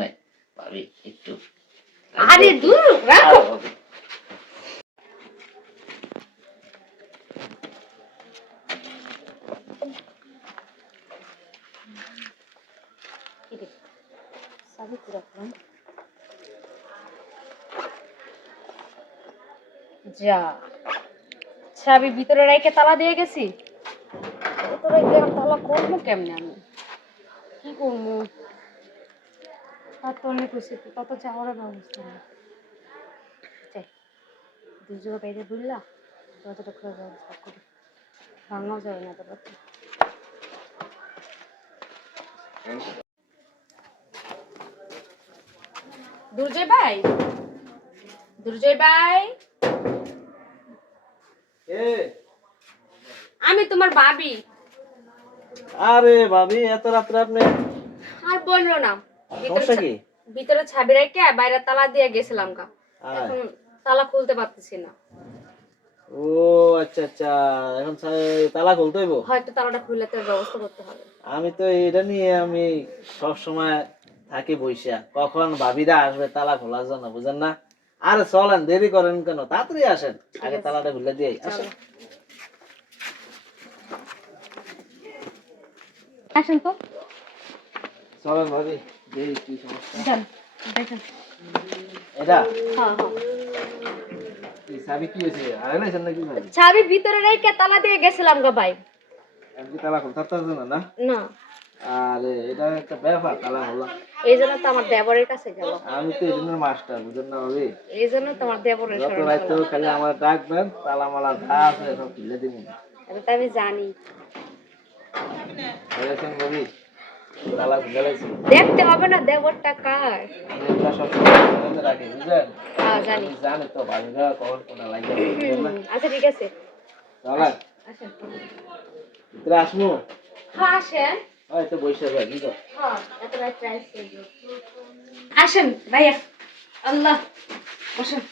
নাই ভাবি একটু আরে দূর রাখো। যা চাবি ভিতরে রেখে তালা দিয়ে গেছি, ভিতরে গিয়ে তালা করবো কেমনে? আমি কি করবো? তার তো অনেক হয়েছে, তত যাওয়ার ব্যবস্থা নেই। দুর্যোগ বাইরে বুঝলা, দরজাটা খোলার ব্যবস্থা করি, ভাঙাও যাবে না তোর। দুর্জয় ভাই, দুর্জয় ভাই, আমি তোমার ভাবি। আরে ভাবি এত রাত্রে আপনি? আর বললো না, সমস্যা কি? ভিতরে ছাবি রেখে বাইরে তালা দিয়ে গেছিলাম গা, এখন তালা খুলতে পারতেছি না। ও আচ্ছা আচ্ছা, এখন তালা খুলতে হইব। হয়তো তালাটা খুলে তো ব্যবস্থা করতে হবে। আমি তো এটা নিয়ে আমি সব সময় থাকি বইসা, কখন ভাবিরা আসবে তালা খোলার জন্য, বুঝেন না? আরে চলেন, দেরি করেন কেন, তাড়াতাড়ি আসেন, আগে তালাটা খুলে দিয়ে আসেন। আসেন তো, চলেন ভাবি, দেরি কি সমস্যা? যান দেখেন। এটা হ্যাঁ হ্যাঁ, এই চাবি কি হয়েছে, আরে লাইছেন নাকি ভাই? চাবি ভিতরে রেখে তালা দিয়ে গেছিলাম গা ভাই। আপনি তালা খুলতে পারতেছেন না? না, আরে এটা একটা ব্যাপার, তালা খোলা। এই জন্য তো আমার দেবরের কাছে গেল। আমি তো এই জন্য মাস্টার, বুঝেন না ভাবি? এই জন্য তো আমার দেবরের যত শরণ রাইতে হলো। খালি আমার ডাকবেন, তালা মালা যা আছে সব খুলে দিবেন। এটা তো আমি জানি। বুঝেছেন ভাবি? তালা খুলে লাইছি। দেখতে হবে না দেবরটা কার? আমি এগুলা সব সময় মনে রাখি, বুঝলেন? হ্যাঁ জানি। আমি জানি তো ভাবিরা কখন কোনটা লাগে, বুঝলেন না? আচ্ছা ঠিক আছে, চলেন আসেন। ভিতরে আসমু। হ্যাঁ আসেন। হয়তো বসে যাই, বুঝলো? হ্যাঁ, এত রাত চাইছে। আসেন ভাইয়া, আল্লাহ বসেন।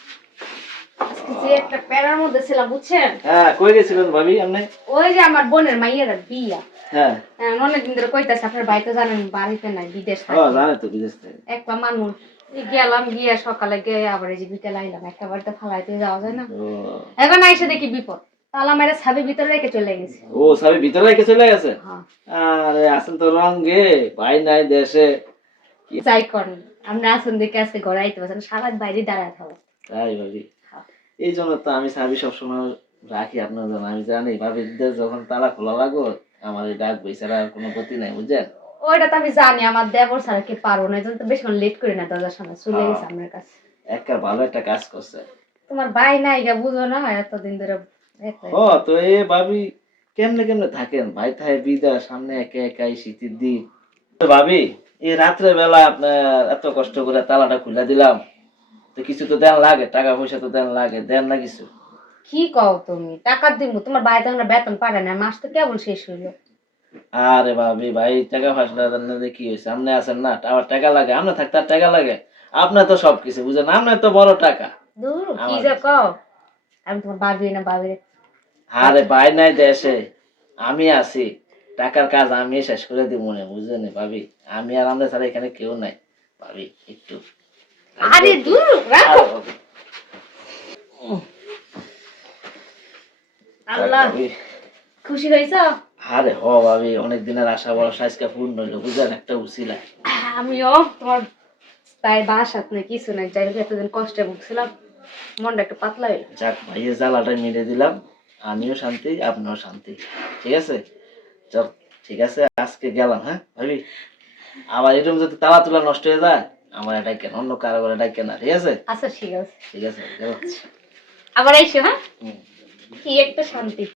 আজকে যে একটা প্যারার মধ্যে ছিলাম বুঝছেন? হ্যাঁ, কই গেছিলেন ভাবি আপনি? ওই যে আমার বোনের মাইয়ের বিয়া। হ্যাঁ অনেকদিন ধরে কইতাছে, আপনার ভাই তো জানেন বাড়িতে নাই, বিদেশ ও থাকে। জানে তো, বিদেশ থেকে। একটা মানুষ গেলাম, গিয়ে সকালে গিয়ে আবার এই যে বিকেল আইলাম, একেবারে তো ফালাইতে যাওয়া যায় না। ও এখন আইসে দেখি বিপদ, তালা মেরে ছাবি ভিতরে রেখে চলে গেছে। ও সবই ভিতরে রেখে চলে গেছে? হ্যাঁ, আরে আসেন তো রঙে, ভাই নাই দেশে। যাই করেন, আপনি আসুন দেখে আজকে ঘরে আইতে পারছেন, সারা বাইরে দাঁড়ায় থাকো। তাই ভাবি, এই জন্য তো আমি সাবি সবসময় রাখি আপনার জন্য। আমি জানি ভাবিদের যখন তালা খোলা লাগো আমার এই ডাক বই ছাড়া আর কোনো গতি নাই, বুঝছেন? ওইটা তো আমি জানি, আমার দেবর ছাড়া কি পারবো না, এই জন্য তো বেশিক্ষণ লেট করি না, দরজার সামনে চলে গেছে আপনার কাছে। একটা ভালো একটা কাজ করছে। তোমার ভাই নাই গা, বুঝো না এতদিন ধরে। ও তো এ ভাবি কেমনে কেমনে থাকেন, ভাই থাকে বিদায়, সামনে একা একাই শীতের দিন। তো ভাবি এই রাত্রে বেলা আপনার এত কষ্ট করে তালাটা খুলে দিলাম, তো কিছু তো দেন লাগে, টাকা পয়সা তো দেন লাগে, দেন না কিছু? কি কও তুমি? টাকা দিব? তোমার ভাই তো আমরা বেতন পাঠায় না, মাস তো কেবল শেষ হইলো। আরে ভাবি, ভাই টাকা পয়সা দেন না যে কি হয়েছে? আপনি আছেন না, আবার টাকা লাগে, আপনার থাকতে আর টাকা লাগে? আপনার তো সবকিছু, বুঝেন, আপনার তো বড় টাকা। দূর কি আমার যে কাছে। কও, আমি তোমার ভাবি না ভাবি। আরে ভাই নাই দেশে, আমি আছি, টাকার কাজ আমি শেষ করে দিব মনে, বুঝলেন ভাবি? আমি আর আমরা ছাড়া এখানে কেউ নাই ভাবি, একটু আরে দূর রাখো। আল্লাহ, ভাবি। খুশি হইছো? আরে হ ভাবি, অনেক দিনের আশা ভরসা আজকে পূর্ণ হইলো, বুঝলেন, একটা উছিলা। আমিও তোমার তাই বাসাত নেই কিছু নাই, যাই হোক এতদিন কষ্টে ভুগছিলাম, মনটা একটু পাতলা হইলো। যাক, ভাইয়ের জ্বালাটা মেরে দিলাম, আমিও শান্তি, আপনিও শান্তি। ঠিক আছে, চল, ঠিক আছে, আজকে গেলাম, হ্যাঁ ভাবি? আবার এরকম যদি তালা তুলা নষ্ট হয়ে যায় আমার ডাকেন, অন্য কারো করে ডাকেন না, ঠিক আছে? আচ্ছা ঠিক আছে, ঠিক আছে, গেলাম। আবার আইসো। হ্যাঁ, হুম। কি একটা শান্তি।